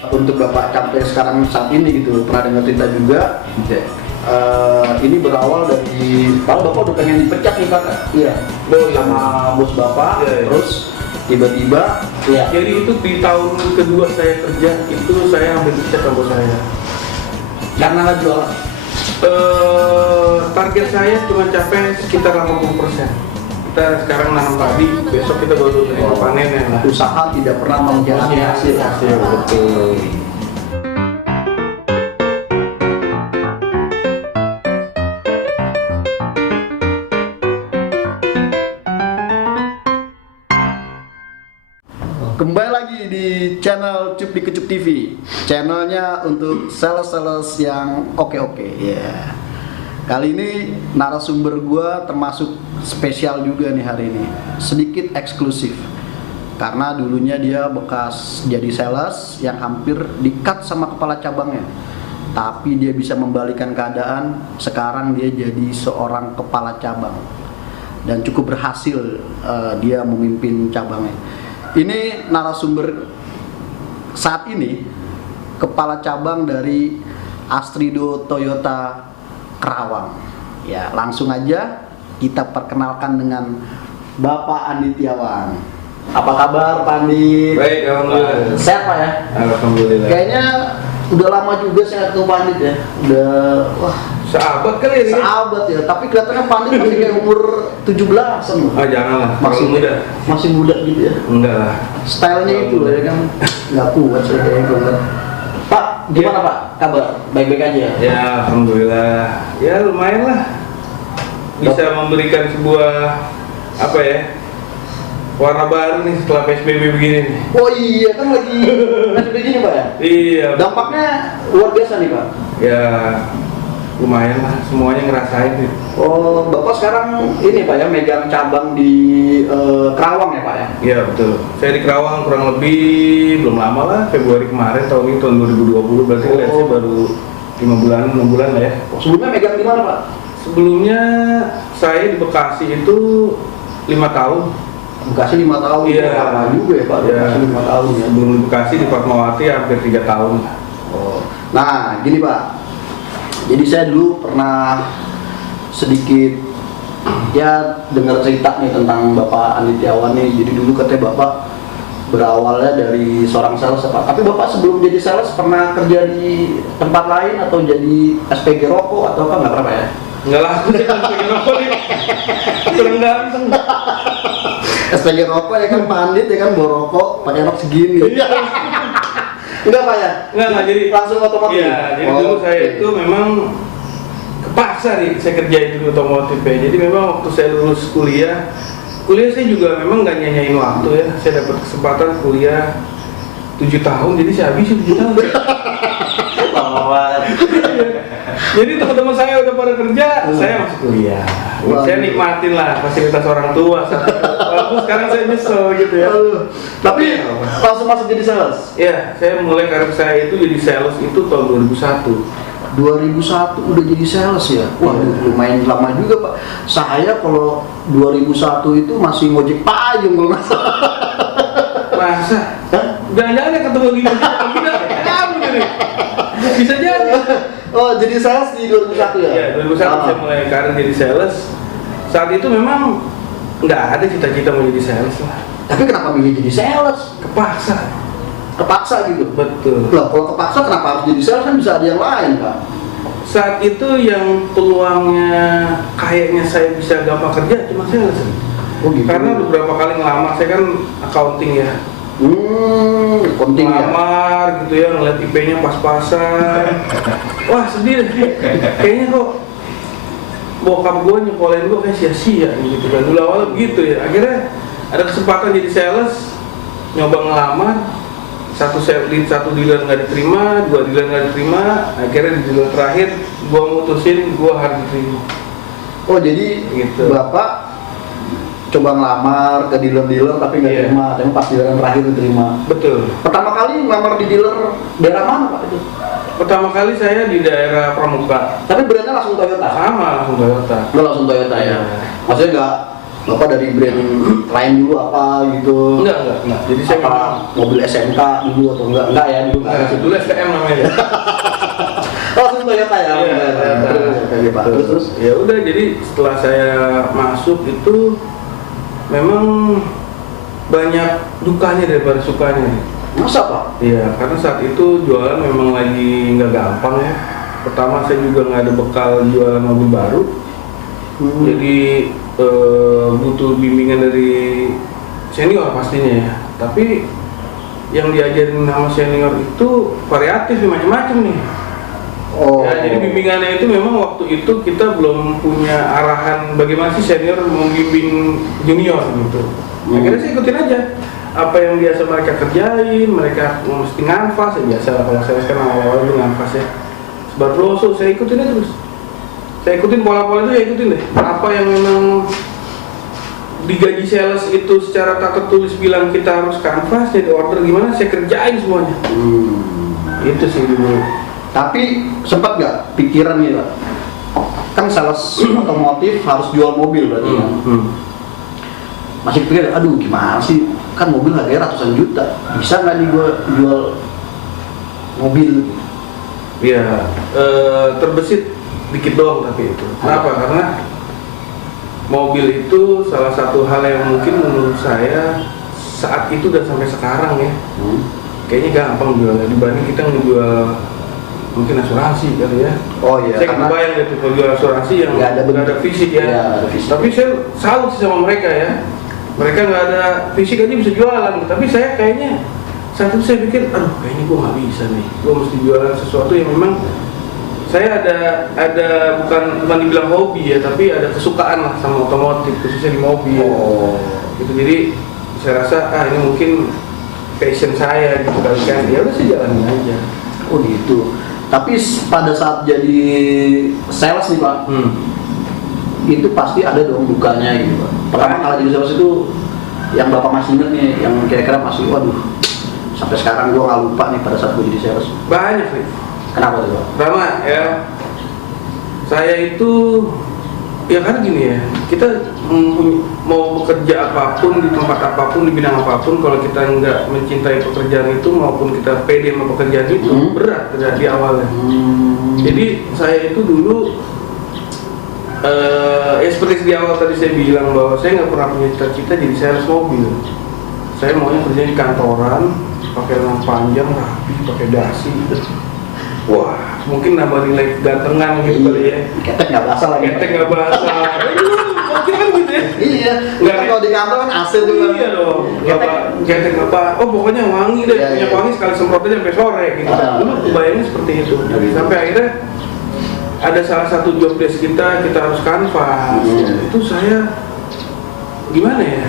Untuk Bapak sampai sekarang saat ini gitu, pernah dengar cerita juga. Ini berawal dari kalau Bapak udah pengen dipecat nih Pak. Iya. Sama bos Bapak, terus tiba-tiba. Iya. Jadi itu di tahun kedua saya kerja itu saya hampir dipecat sama bos saya. Karena nggak jual. Target saya cuma capai sekitar 80%. Kita sekarang nanam padi, besok kita baru terima panen ya. Usaha tidak pernah menjadi hasil. Betul. Kembali lagi di channel Cup di Kecup TV, channelnya untuk sales-sales yang oke-oke. Ya. Kali ini narasumber gua termasuk spesial juga nih hari ini, sedikit eksklusif. Karena dulunya dia bekas jadi sales yang hampir di-cut sama kepala cabangnya. Tapi dia bisa membalikan keadaan, sekarang dia jadi seorang kepala cabang. Dan cukup berhasil dia memimpin cabangnya. Ini narasumber saat ini kepala cabang dari Astrido Toyota Kerawang. Ya, langsung aja kita perkenalkan dengan Bapak Andi Tiawan. Apa kabar Pak Andi? Baik, alhamdulillah. Sehat Pak ya? Alhamdulillah. Kayaknya udah lama juga saya ketemu Pak Andi ya. Udah sahabat kali ini. Sahabat ya, tapi kelihatannya Pak Andi masih kayak umur 17-an. Ah, janganlah, masih muda. Masih muda gitu ya. Enggak lah. Stylenya itu loh ya kan nggak kuat saya kayaknya. Pak, gimana Pak? Kabar? Baik-baik aja? Ya, alhamdulillah. Ya lumayan lah. Bisa memberikan sebuah apa ya? Warna baru nih setelah PSBB begini nih. Oh iya, kan lagi PSBB gini Pak ya? Iya. Dampaknya luar biasa nih Pak? Ya lumayan lah, semuanya ngerasain nih. Oh, Bapak sekarang ini Pak ya, megang cabang di Kerawang ya Pak ya? Iya betul. Saya di Kerawang kurang lebih belum lama lah, Februari kemarin, tahun ini tahun 2020, berarti saya baru 6 bulan lah ya. Sebelumnya megang di mana Pak? Sebelumnya saya di Bekasi itu 5 tahun. Bekasi 5 tahun? Iya. Lama juga ya Pak, Bekasi 5 tahun ya? Sebelum di Bekasi di Fatmawati hampir 3 tahun. Oh. Nah, gini Pak. Jadi saya dulu pernah sedikit ya dengar cerita nih tentang Bapak Andi Tiawan nih. Jadi dulu katanya Bapak berawalnya dari seorang sales Pak. Tapi Bapak sebelum jadi sales pernah kerja di tempat lain atau jadi SPG rokok atau apa nggak pernah ya? Enggak lah, aku jadi SPG rokok nih. Kurang ganteng. SPG rokok ya kan Pak Andi ya kan bawa rokok pakai rok segini. Enggak Pak ya? Enggak, jadi langsung otomotif? Iya, jadi dulu saya itu memang kepaksa nih saya kerja di otomotif ya. Jadi memang waktu saya lulus kuliah saya juga memang nggak nyanyain waktu ya. Saya dapat kesempatan kuliah 7 tahun, jadi saya habisin 7 tahun. Lama banget. Jadi teman-teman saya udah pada kerja, saya masih kuliah. Saya nikmatin lah fasilitas orang tua. Walaupun sekarang saya nyesel gitu ya. Tapi langsung masuk jadi sales? Iya, saya mulai karir saya itu jadi sales itu tahun 2001. 2001 udah jadi sales ya? Wah, lumayan lama juga Pak. Saya kalau 2001 itu masih ngojek payung kalau nggak salah. Masa? Jangan-jangan ya ketemu gini kamu nih. Bisa jadi. Oh, jadi sales di 2001 ya? Iya, 2001 saya mulai karir jadi sales. Saat itu memang nggak ada cita-cita mau jadi sales lah. Tapi kenapa milih jadi sales? Kepaksa. Kepaksa gitu? Betul. Loh, kalau kepaksa kenapa harus jadi sales? Kan bisa ada yang lain Pak. Saat itu yang peluangnya kayaknya saya bisa gampang kerja cuma sales. Oh gitu? Karena beberapa kali ngelamar, saya kan accounting ya. Penting ya? Ngelamar gitu ya, ngeliat IP-nya pas-pasan. Wah sedih deh. Kayaknya kok bokap gue nyekolin gue kayak sia-sia gitu kan. Dulu awalnya begitu ya. Akhirnya ada kesempatan jadi sales, nyoba ngelamar. Satu dealer nggak diterima, 2 dealer nggak diterima. Akhirnya di dealer terakhir gue mutusin gue harus diterima. Oh jadi gitu. Bapak coba ngelamar ke dealer-dealer tapi nggak terima, tapi pas dealer yang terakhir diterima. Betul. Pertama kali ngelamar di dealer daerah mana Pak itu? Pertama kali saya di daerah Pramuka. Tapi brandnya langsung Toyota? Sama, langsung Toyota. Nggak langsung Toyota ya? Maksudnya Bapak dari brand lain dulu apa gitu? Enggak. Jadi saya Apa mobil SMK dulu atau enggak? Enggak ya dulu. dulu STM namanya. Oh, itu Toyota ya. Terus. Ya udah, jadi setelah saya masuk itu memang banyak dukanya daripada sukanya. Masa Pak? Iya, karena saat itu jualan memang lagi nggak gampang ya. Pertama saya juga nggak ada bekal jualan mobil baru, jadi butuh bimbingan dari senior pastinya ya. Tapi yang diajarin sama senior itu variatif ya, macam-macam nih. Oh. Ya, jadi bimbingannya itu memang waktu itu kita belum punya arahan bagaimana sih senior membimbing junior gitu. Akhirnya saya ikutin aja apa yang biasa mereka kerjain, mereka mesti nganfas ya biasa lah, kalau saya sekarang awal-awal itu nganfas ya. Sebar brosur saya ikutin aja terus. Saya ikutin pola-pola itu, saya ikutin deh. Apa yang memang digaji sales itu secara tak tertulis bilang kita harus kanvas, jadi order gimana, saya kerjain semuanya. Itu sih dulu. Tapi sempat nggak pikiran nih Pak? Kan sales otomotif harus jual mobil berarti kan? Masih pikir, aduh gimana sih? Kan mobil harganya ratusan juta, bisa nggak nih gue jual mobil? Iya, terbesit dikit doang tapi itu. Kenapa? Karena mobil itu salah satu hal yang mungkin menurut saya saat itu dan sampai sekarang ya, kayaknya gampang jualnya dibanding kita ngejual mungkin asuransi kali ya. Oh iya. Saya kebayang deh tuh kalau jual asuransi yang nggak ada fisik ya. Iya, ada fisik. Tapi saya salut sih sama mereka ya. Mereka nggak ada fisik aja bisa jualan. Tapi saya kayaknya saat itu saya pikir, aduh kayaknya gue nggak bisa nih. Gue mesti jualan sesuatu yang memang saya ada bukan dibilang hobi ya, tapi ada kesukaan lah sama otomotif, khususnya di mobil. Oh. Gitu. Jadi saya rasa ini mungkin passion saya gitu kali kan. Ya udah saya jalanin aja. Oh gitu. Tapi pada saat jadi sales nih Pak, itu pasti ada dong dukanya gitu Pak. Pertama kalau jadi sales itu yang Bapak masih ingat nih, yang kira-kira masih waduh sampai sekarang gua nggak lupa nih pada saat gua jadi sales. Banyak nih. Kenapa tuh Pak? Pertama ya, saya itu ya kan gini ya, kita mau bekerja apapun di tempat apapun di bidang apapun, kalau kita nggak mencintai pekerjaan itu maupun kita pede sama pekerjaan itu berat di awalnya. Jadi saya itu dulu ya seperti di awal tadi saya bilang bahwa saya nggak pernah punya cita-cita jadi sales mobil. Saya maunya kerja di kantoran, pakai lengan panjang, rapi, pakai dasi. Wah, mungkin nambah nilai kegantengan gitu kali ya. Ketek nggak basah lagi. Ketek nggak basah. Mungkin kan gitu ya. Iya. Nggak Kan kalau di kantor kan AC tuh kan. Iya dong. Ketek nggak basah. Oh pokoknya wangi deh. Iya, Punya iya. wangi sekali semprot aja sampai sore gitu. Dulu kebayangnya seperti itu. Jadi sampai akhirnya ada salah satu job desk kita harus kanvas. Itu saya gimana ya?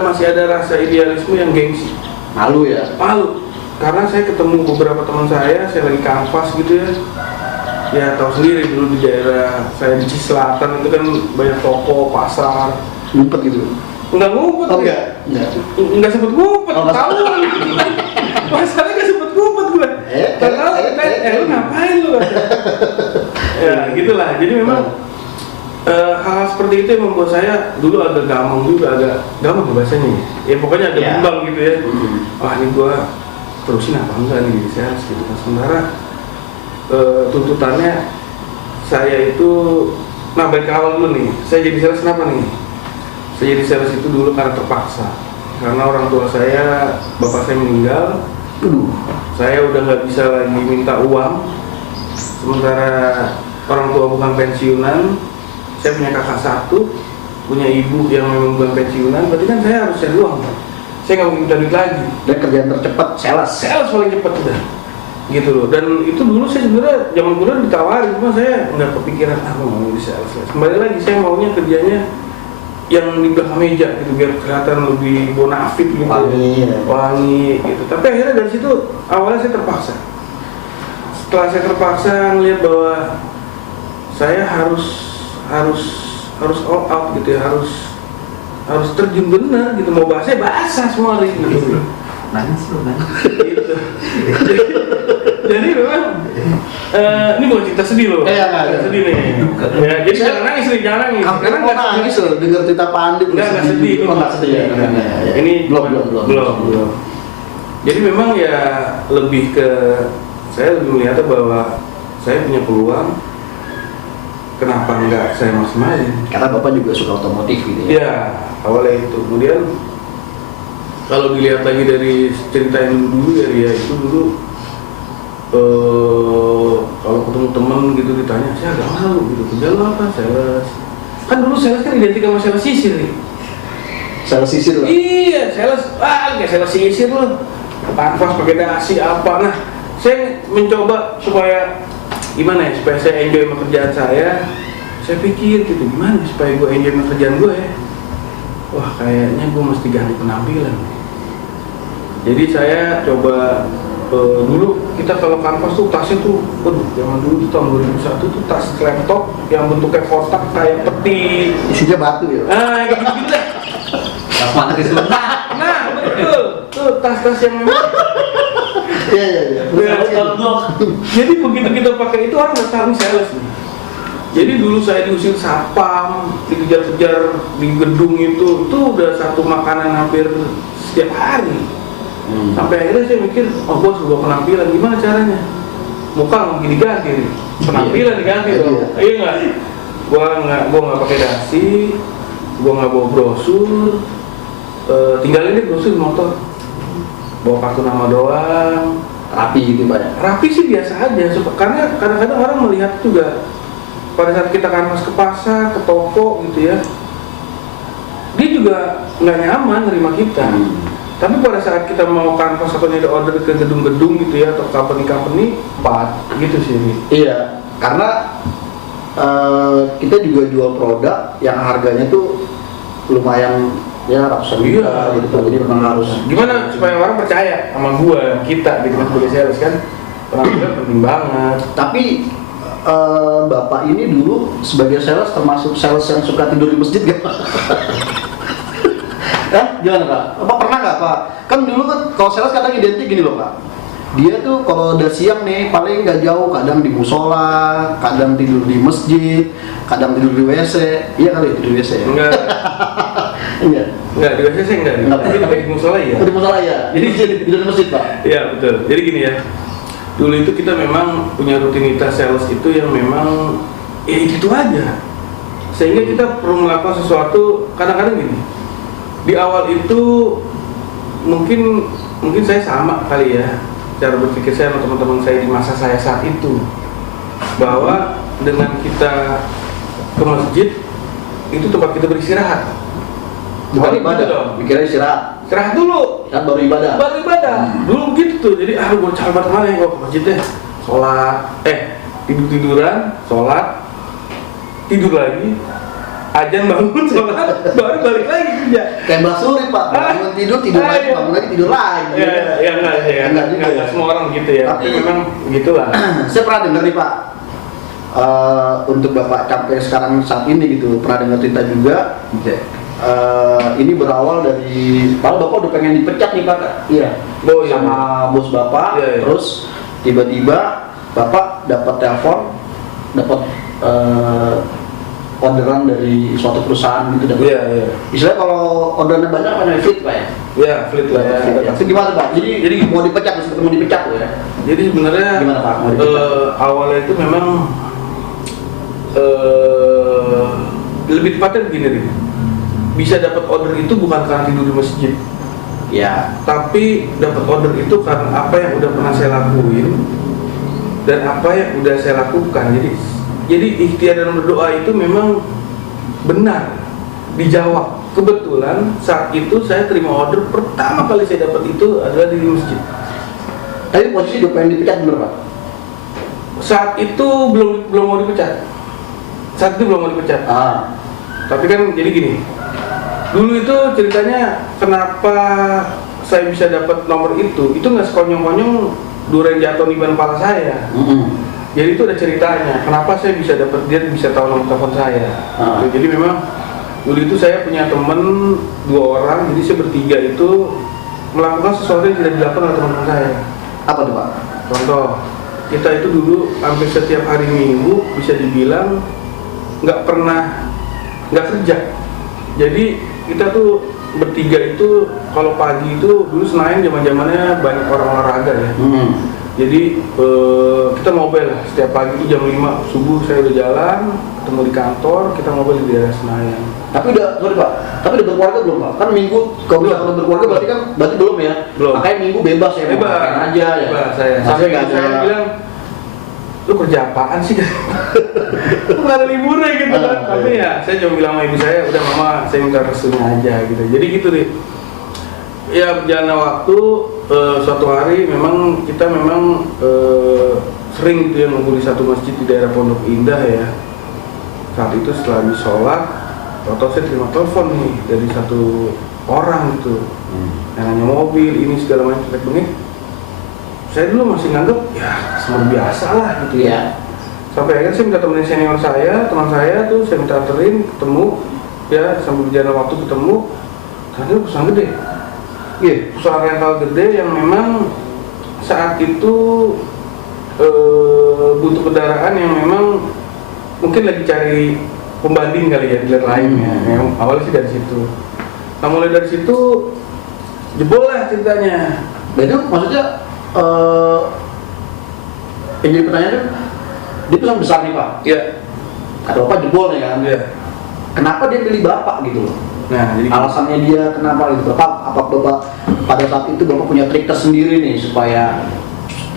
Masih ada rasa idealisme yang gengsi. Malu ya. Malu. Karena saya ketemu beberapa teman saya lagi kanvas gitu ya. Ya tahu sendiri dulu di daerah saya di Selatan itu kan banyak toko, pasar. Ngumpet gitu. Enggak ngumpet. Oh enggak. Enggak sempet ngumpet, Oh, tahu. Masalahnya enggak sempet ngumpet gue. Lu ngapain lu? Ya gitulah. Jadi memang hal seperti itu yang membuat saya dulu agak gampang bahasanya. Ya pokoknya agak bimbang gitu ya. Wah ini gue terusin apa enggak nih di sales gitu. Sementara tuntutannya saya itu, nah balik ke awal dulu nih, saya jadi sales kenapa nih? Saya jadi sales itu dulu karena terpaksa, karena orang tua saya, bapak saya meninggal, saya udah nggak bisa lagi minta uang, sementara orang tua bukan pensiunan, saya punya kakak satu, punya ibu yang memang bukan pensiunan, berarti kan saya harus cari uang. Saya nggak mau minta duit lagi. Dan kerjaan tercepat sales Paling cepat udah, gitu loh. Dan itu dulu saya sebenarnya zaman kuliah ditawarin, cuma saya nggak kepikiran mau di sales. Kembali lagi saya maunya kerjanya yang di belakang meja gitu biar kelihatan lebih bonafit gitu, wangi gitu. Tapi akhirnya dari situ awalnya saya terpaksa. Setelah saya terpaksa ngeliat bahwa saya harus all out gitu ya, harus terjun benar gitu, mau basah semua hari gitu. Nangis Gitu. Jadi memang Ini bukan cerita sedih loh. Nggak. Cerita sedih nih. Ya, jadi jangan nangis nih, jangan nangis. Hampir Karena mau nangis loh, denger cerita Pak Andit. nggak sedih. Oh, nggak sedih ya? Ini Belum. Jadi memang ya lebih ke saya lebih melihatnya bahwa saya punya peluang. Kenapa enggak saya maksimalin? Karena Bapak juga suka otomotif gitu ya? Ya, awalnya itu. Kemudian kalau dilihat lagi dari cerita yang dulu ya itu dulu kalau ketemu temen gitu ditanya, saya agak malu gitu. Kerja lo apa? Sales. Kan dulu sales kan identik sama sales sisir nih. Sales sisir lah? Iya, sales. Kayak sales sisir lo. Kanvas pakai dasi apa. Nah, saya mencoba supaya gimana ya, supaya saya enjoy sama kerjaan saya pikir gitu, gimana supaya gue enjoy sama kerjaan gue ya. Wah, kayaknya gue mesti ganti penampilan. Jadi saya coba dulu kita kalau kanvas tuh tasnya tuh, zaman dulu tuh tahun 2001 tuh tas laptop yang bentuknya kotak kayak peti. Isinya batu ya? Kayak gitu deh. Mana disunat? Nah, betul. Tuh tas-tas yang memang. Iya. Jadi begitu kita pakai itu orang nggak tahu sales nih. Jadi dulu saya diusir satpam, dikejar-kejar di gedung itu udah satu makanan hampir setiap hari. Sampai akhirnya saya mikir, oh gue harus berubah penampilan, gimana caranya? Muka nggak mungkin diganti, nih. Penampilan diganti dong. Iya nggak? Gua nggak pakai dasi, gua nggak bawa brosur, tinggalin deh brosur di motor. Bawa kartu nama doang. Rapi gitu Pak ya? Rapi sih biasa aja, karena kadang-kadang orang melihat juga pada saat kita kanvas ke pasar, ke toko gitu ya, dia juga nggak nyaman nerima kita. Tapi pada saat kita mau kanvas atau nyari order ke gedung-gedung gitu ya, atau company-company, gitu sih. Iya, karena kita juga jual produk yang harganya tuh lumayan ya ratusan juta gitu, jadi memang harus gimana supaya orang percaya sama gua, kita gitu kan sebagai sales kan, penampilan penting banget. Tapi Bapak ini dulu sebagai sales termasuk sales yang suka tidur di masjid gak Pak? Gimana Pak? Apa pernah nggak Pak? Kan dulu kan kalau sales kadang identik gini loh Pak. Dia tuh kalau udah siang nih paling nggak jauh, kadang di musola, kadang tidur di masjid, kadang tidur di WC. Iya kali tidur di WC ya? Enggak di WC saya enggak. Tapi di musola ya. Di musola ya. Jadi tidur di masjid Pak. Iya betul. Jadi gini ya. Dulu itu kita memang punya rutinitas sales itu yang memang ya itu aja. Sehingga kita perlu melakukan sesuatu kadang-kadang gini. Di awal itu mungkin saya sama kali ya cara berpikir saya sama teman-teman saya di masa saya saat itu, bahwa dengan kita ke masjid itu tempat kita beristirahat. Bukan ibadah, mikirnya istirahat Dulu kan baru ibadah. Dulu begitu tuh. Jadi gue coba kemana ya, gue ke masjid deh, sholat, tiduran, sholat, tidur lagi, ajan bangun, sholat, baru balik lagi kerja. Kayak Mbak Suri Pak, bangun tidur lagi, bangun lagi tidur lagi. Enggak semua orang gitu ya. Tapi memang gitulah. Saya pernah dengar nih Pak, untuk Bapak sampai sekarang saat ini gitu, pernah dengar cerita juga. Ini berawal dari, kalau Bapak udah pengen dipecat nih Pak, iya, sama bos Bapak, terus tiba-tiba Bapak dapat telepon, dapat orderan dari suatu perusahaan gitu, dapat. Istilahnya kalau orderannya banyak namanya fleet Pak ya? Iya, fleet lah ya. Itu gimana Pak? Jadi mau dipecat, mau dipecat tuh ya? Jadi sebenarnya gimana Pak? Mau dipecat? Awalnya itu memang lebih tepatnya begini nih. Bisa dapat order itu bukan karena tidur di masjid. Ya. Tapi dapat order itu karena apa yang udah pernah saya lakuin dan apa yang udah saya lakukan. Jadi ikhtiar dan berdoa itu memang benar dijawab. Kebetulan saat itu saya terima order pertama kali saya dapat itu adalah di masjid. Tapi posisi udah pengen dipecat bener Pak? Saat itu belum mau dipecat. Tapi kan jadi gini. Dulu itu ceritanya kenapa saya bisa dapat nomor itu nggak sekonyong-konyong durian jatuh di ban kepala saya. Jadi itu ada ceritanya. Kenapa saya bisa dapat, dia bisa tahu nomor telepon saya. Jadi memang dulu itu saya punya teman 2 orang, jadi saya bertiga itu melakukan sesuatu yang tidak dilakukan oleh teman-teman saya. Apa tuh Pak? Contoh, kita itu dulu hampir setiap hari Minggu bisa dibilang nggak pernah nggak kerja. Jadi kita tuh bertiga itu kalau pagi itu dulu Senayan zaman-zamannya banyak orang olahraga ya. Jadi kita mobil lah setiap pagi itu jam 5 subuh saya udah jalan ketemu di kantor, kita mobil di daerah Senayan. Tapi udah, sorry Pak, tapi udah berkeluarga belum Pak? Kan Minggu, kalau misalnya udah berkeluarga berarti belum ya? Belum. Makanya Minggu bebas ya, mau Bebas ngapain aja ya? Bebas saya. Maksudnya Sampai nggak saya ada- bilang, lu kerja apaan sih? Nggak ada liburnya gitu kan. Tapi ya saya cuma bilang sama ibu saya, udah mama saya minta restunya aja gitu. Jadi gitu deh. Ya berjalannya waktu, suatu hari memang kita sering gitu ya ngumpul di satu masjid di daerah Pondok Indah ya. Saat itu setelah habis sholat, atau saya terima telepon nih dari satu orang gitu, yang nanya mobil ini segala macam cetek bengek. Saya dulu masih nganggep ya seperti biasa lah gitu ya. Iya. Sampai akhirnya saya minta temenin senior saya, teman saya tuh saya minta anterin ketemu ya, sambil berjalan waktu ketemu. Ternyata perusahaan gede. Iya. Perusahaan rental gede yang memang saat itu butuh kendaraan yang memang mungkin lagi cari pembanding kali ya, dealer lain ya. Memang awalnya sih dari situ. Nah mulai dari situ jebol lah ceritanya. Dan itu maksudnya yang jadi pertanyaan itu, dia perusahaan besar nih Pak. Iya. Kata Bapak jebol nih kan? Iya. Kenapa dia pilih Bapak gitu loh? Nah jadi Alasannya dia kenapa gitu? Apa Bapak pada saat itu Bapak punya trik tersendiri nih supaya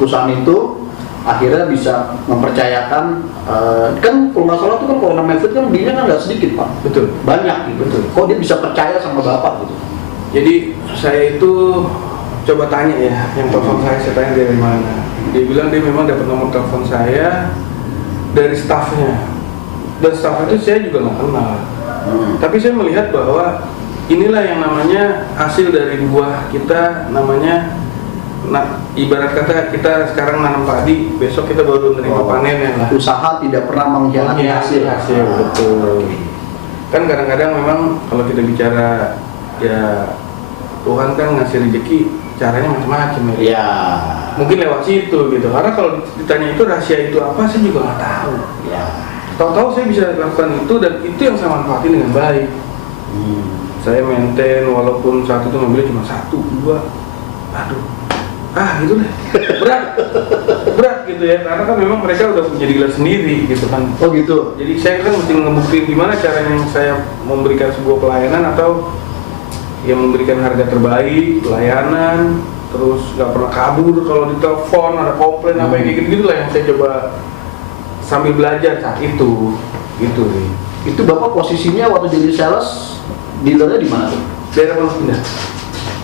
perusahaan itu akhirnya bisa mempercayakan, kan kalau nggak salah tuh kan kalau namanya Fit kan belinya kan nggak sedikit Pak, betul. banyak gitu. Betul. Kok dia bisa percaya sama Bapak gitu? Jadi saya itu coba tanya ya, yang telepon saya tanya dari mana. Dia bilang dia memang dapat nomor telepon saya dari stafnya. Dan staf itu saya juga nggak kenal. Tapi saya melihat bahwa inilah yang namanya hasil dari buah kita, namanya ibarat kata kita sekarang nanam padi, besok kita baru menerima panennya lah. Usaha tidak pernah mengkhianati hasil. Betul. Kan kadang-kadang memang kalau kita bicara ya Tuhan kan ngasih rezeki caranya macam-macam ya. Iya. Mungkin lewat situ gitu. Karena kalau ditanya itu rahasia itu apa, saya juga nggak tahu. Iya. Tahu-tahu saya bisa lakukan itu dan itu yang saya manfaatin dengan baik. Saya maintain walaupun saat itu mobilnya cuma 1, 2. Aduh. Gitu deh. Berat gitu ya. Karena kan memang mereka udah punya dealer sendiri gitu kan. Oh gitu. Jadi saya kan mesti ngebuktiin gimana caranya saya memberikan sebuah pelayanan atau yang memberikan harga terbaik, pelayanan, terus nggak pernah kabur kalau ditelepon ada komplain apa yang kayak gitu lah yang saya coba sambil belajar saat itu, gitu nih. Itu Bapak posisinya waktu jadi sales, dealernya di mana tuh? Daerah Pondok Indah.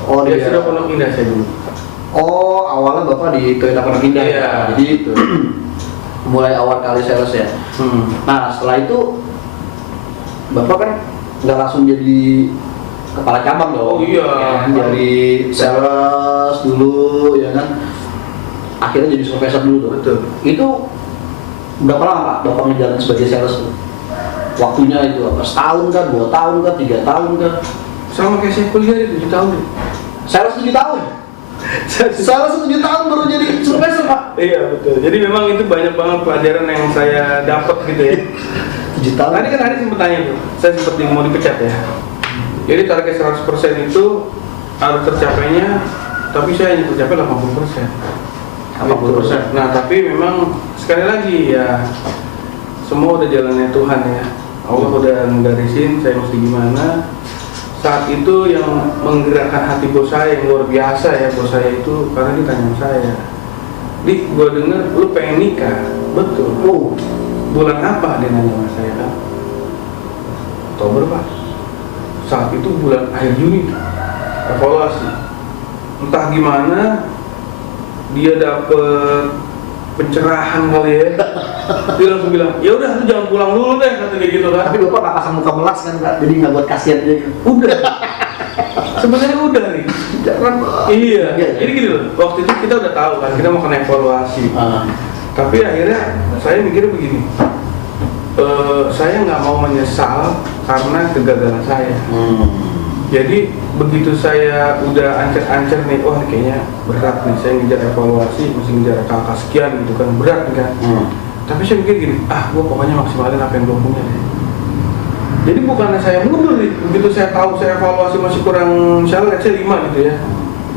Oh Dia di sudah Pondok Indah saya dulu. Oh awalnya Bapak di Toyota Pondok Indah. Iya. Jadi itu mulai awal kali sales ya. Nah setelah itu Bapak kan nggak langsung jadi kepala cabang dong. Oh iya. Ya kan? Dari sales dulu ya kan. Akhirnya jadi supervisor dulu tuh. Betul. Itu berapa lama Pak Bapak ngejalan sebagai sales tuh? Waktunya itu apa? Setahun kan, 2 tahun kan, 3 tahun kan? Sama kayak saya kuliah itu 7 tahun deh. Sales 7 tahun? Sales 7 tahun baru jadi supervisor Pak? Iya betul. Jadi memang itu banyak banget pelajaran yang saya dapat gitu ya. 7 tahun? Tadi kan hari sempat tanya tuh, saya sempat mau dipecat ya. Jadi target 100% itu harus tercapainya, tapi saya hanya tercapai 80%. 80%. Nah tapi memang sekali lagi ya semua udah jalannya Tuhan ya. Allah udah ngarisin saya mesti gimana. Saat itu yang menggerakkan hati bos saya yang luar biasa ya, bos saya itu karena dia tanya sama saya, "Dik, gua denger lu pengen nikah." Betul. Oh, Bulan apa dia nanya sama saya kan? Oktober Pak. Saat itu bulan akhir Juni evaluasi. Entah gimana dia dapet pencerahan kali ya. Dia langsung bilang, "Ya udah lu jangan pulang dulu deh," kata dia gitu kan. tapi Bapak nggak pasang muka melas kan Pak? Jadi nggak buat kasihan dia gitu. Udah. Sebenarnya udah nih. Jangan Pak. Iya. Iya. Jadi gini loh, waktu itu kita udah tahu kan kita mau kena evaluasi. Tapi akhirnya saya mikirnya begini. Saya nggak mau menyesal karena kegagalan saya. Jadi begitu saya udah ancer-ancer nih, wah kayaknya berat nih, saya ngejar evaluasi, mesti ngejar angka sekian gitu kan, berat kan. Tapi saya mikir gini, gua pokoknya maksimalin apa yang gua punya. Jadi bukannya saya mundur nih, begitu saya tahu saya evaluasi masih kurang, misalnya saya 5 gitu ya.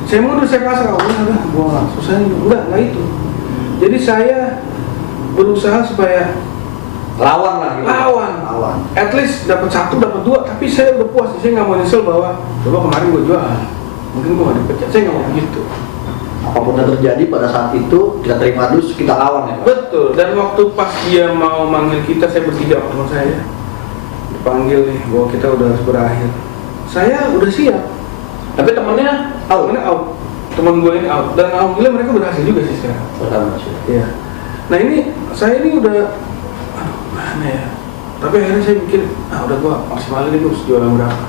Saya mundur, saya pasrah, udah, gua nggak susah nih, enggak itu. Jadi saya berusaha supaya Lawan lah gitu. Lawan. At least dapat 1, dapat 2, tapi saya udah puas. Saya nggak mau nyesel bahwa coba kemarin gue jual, mungkin gue nggak dipecat. Saya nggak mau begitu. Apapun yang terjadi pada saat itu kita terima dulu, kita lawan ya Pak. Betul. Dan waktu pas dia mau manggil kita, saya bertiga sama teman saya dipanggil nih bahwa kita udah harus berakhir. Saya udah siap. Tapi temennya out. Teman gue ini out. Dan alhamdulillah mereka berhasil juga sih sekarang. Berhasil. Iya. Nah ini saya ini udah mana ya, tapi akhirnya saya mikir udah gua maksimalin dulu jualan berapa.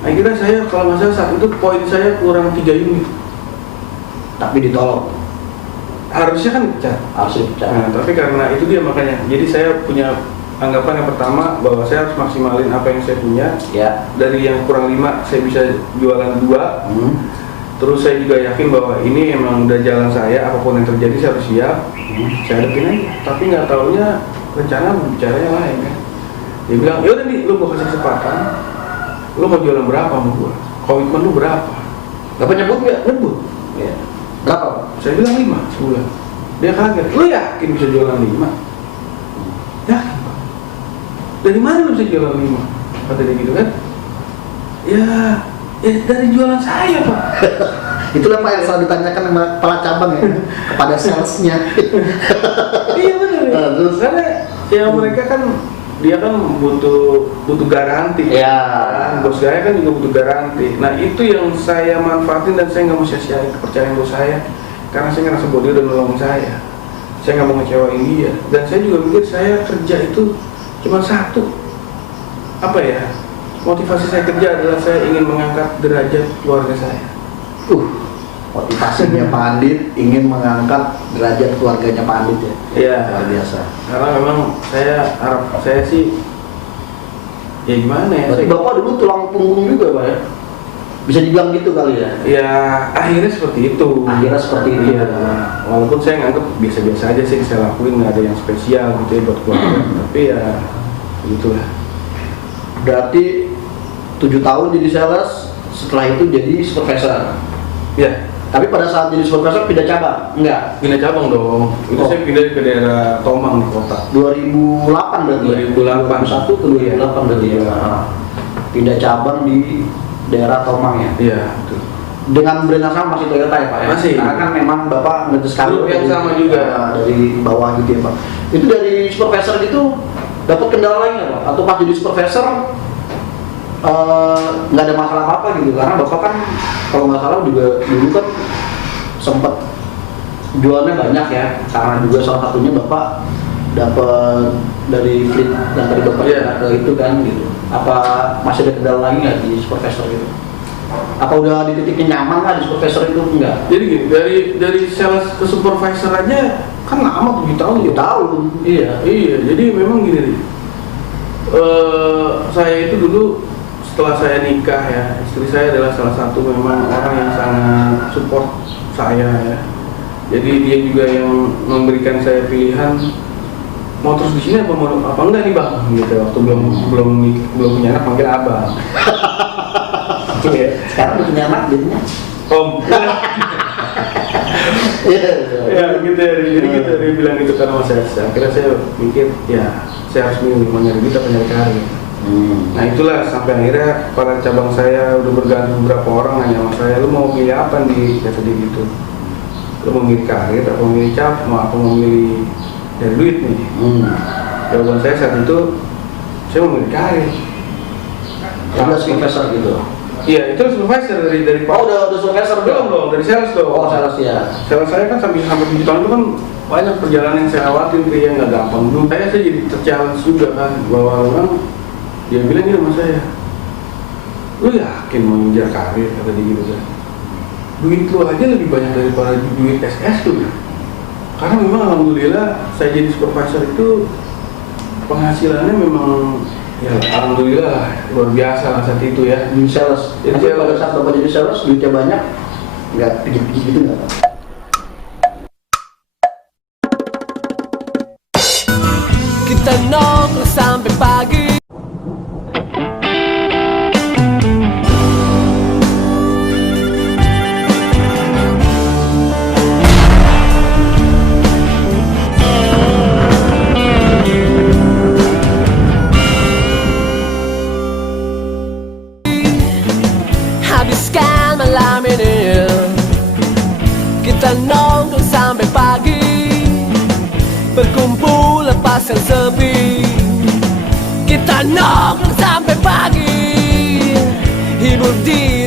Akhirnya saya kalau nggak salah saat itu poin saya kurang 3 unit, Tapi ditolong. harusnya kan dipecat. Harus dipecat. Nah, tapi karena itu dia makanya, jadi saya punya anggapan yang pertama bahwa saya harus maksimalin apa yang saya punya. Ya. Dari yang kurang 5 saya bisa jualan 2. Terus saya juga yakin bahwa ini emang udah jalan saya, apapun yang terjadi saya harus siap. Saya hadapin aja. Tapi nggak taunya rencana bicaranya lain kan. Dia bilang, yaudah nih, lu gua kasih kesempatan. Lu mau jualan berapa sama gua? Komitmen lu berapa? Dapat nyebut nggak? Nyebut. Ya. Berapa Pak? Saya bilang 5 sebulan. Dia kaget, lu yakin bisa jualan 5? Yakin Pak. Dari mana lu bisa jualan 5? Kata dia gitu kan. Ya dari jualan saya Pak. Itulah Pak yang selalu ditanyakan sama kepala cabang ya kepada salesnya. Iya benar ya. Terus? Karena ya mereka kan, dia kan butuh garansi. Ya. Bos saya kan juga butuh garansi. Nah itu yang saya manfaatin dan saya nggak mau sia-siain kepercayaan bos saya. Karena saya ngerasa bahwa dia udah nolong saya. Saya nggak mau ngecewain dia. Dan saya juga mikir saya kerja itu cuma satu. Apa ya? Motivasi saya kerja adalah saya ingin mengangkat derajat keluarga saya. Motivasinya Pak Andit ingin mengangkat derajat keluarganya Pak Andit ya. Iya. Luar biasa. Karena memang saya sih ya gimana ya? Berarti Bapak dulu tulang punggung juga Pak ya? Bisa dibilang gitu kali ya? Ya akhirnya seperti itu. Akhirnya seperti itu. Iya. Walaupun saya nganggap biasa-biasa aja sih saya lakuin, nggak ada yang spesial gitu ya buat keluarga. Tapi ya begitulah. Berarti 7 tahun jadi sales, setelah itu jadi supervisor. Ya. Tapi pada saat jadi supervisor pindah cabang? Enggak. Pindah cabang dong. Itu Oh. saya pindah ke daerah Tomang di kota. 2008 berarti. 2008. 2001 ke 2008 berarti ya. Iya. Pindah cabang di daerah Tomang ya. Iya, betul. Dengan brand yang sama masih Toyota ya Pak ya? Masih. Karena kan memang Bapak ngetes sekali Grup yang sama juga. dari bawah gitu ya Pak. Itu dari supervisor gitu dapat kendala lain nggak Pak? Atau pas jadi supervisor nggak ada masalah apa-apa gitu? Karena Bapak kan kalau nggak salah juga dulu kan sempat jualannya banyak ya. Karena juga salah satunya Bapak dapat dari fleet yang tadi Bapak Iya. ke itu kan gitu. Apa masih ada kendala lain nggak di supervisor gitu? Apa udah di titiknya nyaman lah di supervisor itu? Enggak? Jadi gini, dari sales ke supervisor aja kan lama 7 tahun. 7 tahun. Iya, jadi memang gini nih. Saya itu dulu setelah saya nikah ya, istri saya adalah salah satu memang orang yang sangat support saya ya. Jadi dia juga yang memberikan saya pilihan mau terus di sini apa enggak nih bang, gitu. Waktu belum punya anak panggil abang. Iya. Sekarang udah punya anak jadinya. Om. Iya. Ya gitu ya, jadi gitu dia bilang gitu kan sama saya. Akhirnya saya mikir ya saya harus milih mau nyari duit apa nyari karir. Nah itulah sampai akhirnya para cabang saya udah berganti beberapa orang nanya sama saya, lu mau milih apa di kata dia gitu. Lu mau milih karir apa mau milih mau milih dari duit nih. Jawaban saya saat itu saya mau milih karir. Udah supervisor gitu. Iya, itu supervisor dari Oh, udah supervisor belum dong, dari sales dong. Oh, sales ya. Sales saya kan sampai 7 tahun itu kan banyak perjalanan yang saya lewatin tuh yang nggak gampang dulu. Saya jadi terchallenge juga kan bahwa memang dia bilang gitu sama saya, lu yakin mau ngejar karir kata dia gitu kan. Duit lu aja lebih banyak daripada duit SS tuh. Karena memang alhamdulillah saya jadi supervisor itu penghasilannya memang Ya, alhamdulillah luar biasa lah saat itu ya. Di sales. Jadi Tapi pada saat bapak jadi sales duitnya banyak, nggak pijit-pijit gitu nggak Pak? Kita nongkrong sampai pagi. Habiskan malam ini. Kita nongkrong sampai pagi, berkumpul lepas yang sepi. Kita nongkrong sampai pagi, hibur diri